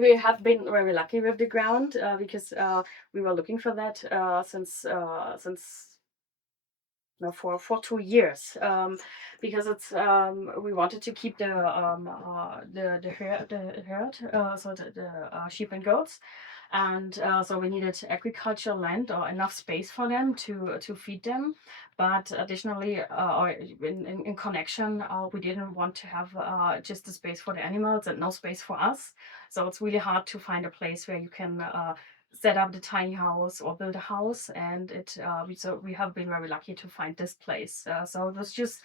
We have been very lucky with the ground because we were looking for that since no, for 2 years because it's we wanted to keep the herd, so the sheep and goats, and so we needed agricultural land or enough space for them to feed them, but additionally or in connection we didn't want to have just the space for the animals and no space for us. So it's really hard to find a place where you can set up the tiny house or build a house, and so we have been very lucky to find this place. So it was just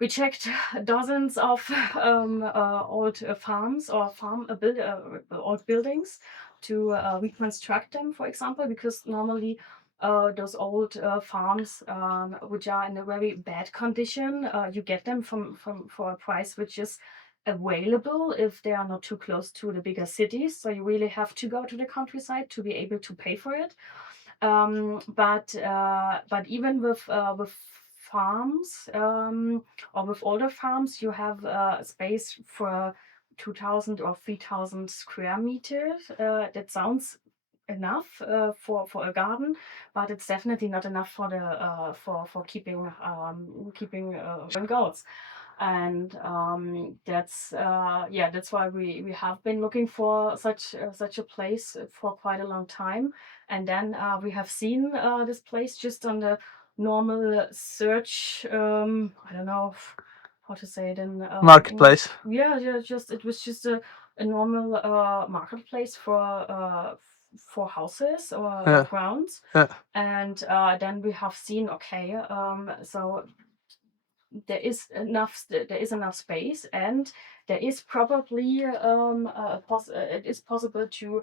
we checked dozens of old farms or old buildings to reconstruct them, for example, because normally those old farms which are in a very bad condition, you get them for a price which is available if they are not too close to the bigger cities. So you really have to go to the countryside to be able to pay for it. But even with farms or with older farms, you have space for 2,000 or 3,000 square meters. That sounds enough for a garden, but it's definitely not enough for the for keeping goats. And that's why we have been looking for such a place for quite a long time. And then we have seen this place just on the normal search. I don't know how to say it in Marketplace. English. Yeah, just it was just a normal marketplace for houses or Yeah. grounds. Yeah. And then we have seen, okay, so there is enough space, and there is probably it is possible to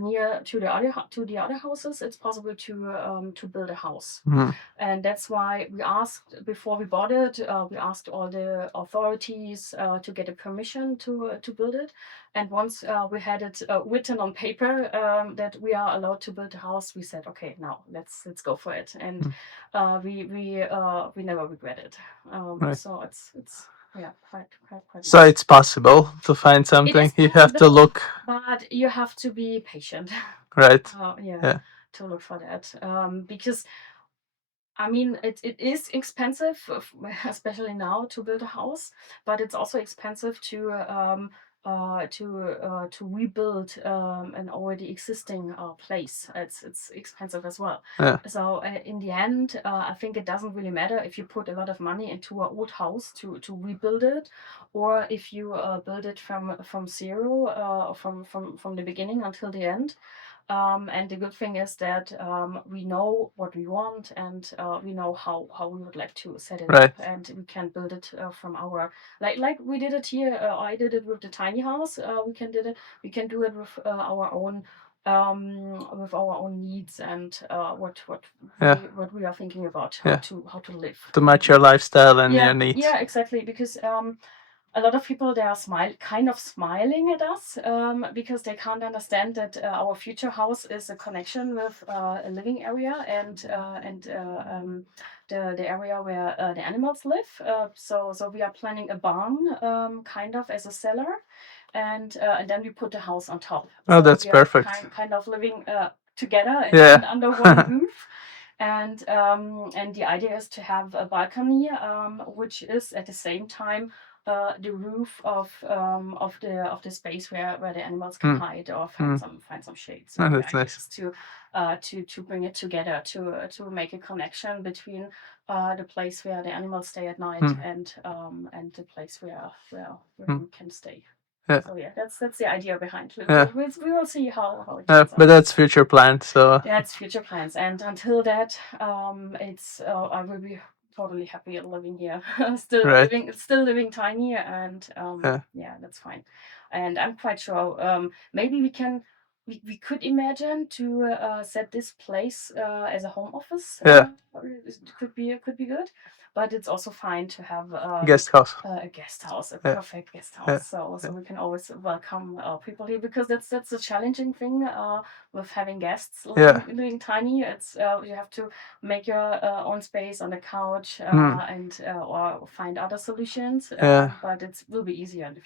near to the other houses, it's possible to build a house. Mhm. And that's why we asked, before we bought it, we asked all the authorities to get a permission to build it. And once we had it written on paper that we are allowed to build a house, we said, okay, now let's go for it. And we never regret it. Right. So it's yeah, quite So nice. it's possible to find It something. is You have to possible, look, but you have to be patient. right? Yeah, Yeah. to look for that. Because I mean, it is expensive, especially now, to build a house, but it's also expensive to rebuild an already existing place. It's expensive as well. Yeah. So in the end, I think it doesn't really matter if you put a lot of money into an old house to rebuild it, or if you build it from zero, from the beginning until the end. And the good thing is that we know what we want, and we know how we would like to set it Right. up, and we can build it from our like we did it here. I did it with the tiny house. We can do it with our own needs, and Yeah. what we are thinking about Yeah. how to live. To match your lifestyle and your Yeah, needs. yeah, exactly. Because a lot of people, they are kind of smiling at us because they can't understand that our future house is a connection with a living area, and the area where the animals live. So we are planning a barn, kind of as a cellar, and then we put the house on top. Oh, So that's we are perfect. kind of living together Yeah. under one roof. And the idea is to have a balcony, which is at the same time the roof of the space where the animals can hide or find some shade. So Oh, the that's idea nice. is to bring it together, to make a connection between the place where the animals stay at night, and the place where we can stay. Yeah. So yeah, that's the idea behind it. Yeah. We will see how it Yeah, turns but out. that's future plans. So That's future plans, and until that, it's I will be totally happy living here, right. still living tiny, and Yeah. yeah, that's fine. And I'm quite sure maybe we could imagine to set this place as a home office. Yeah. It could be good, but it's also fine to have Guest house. a guest house, a Yeah. perfect guest house. Yeah. So we can always welcome people here, because that's a challenging thing with having guests Yeah. living tiny. It's you have to make your own space on the couch and or find other solutions. Yeah. But it will be easier in the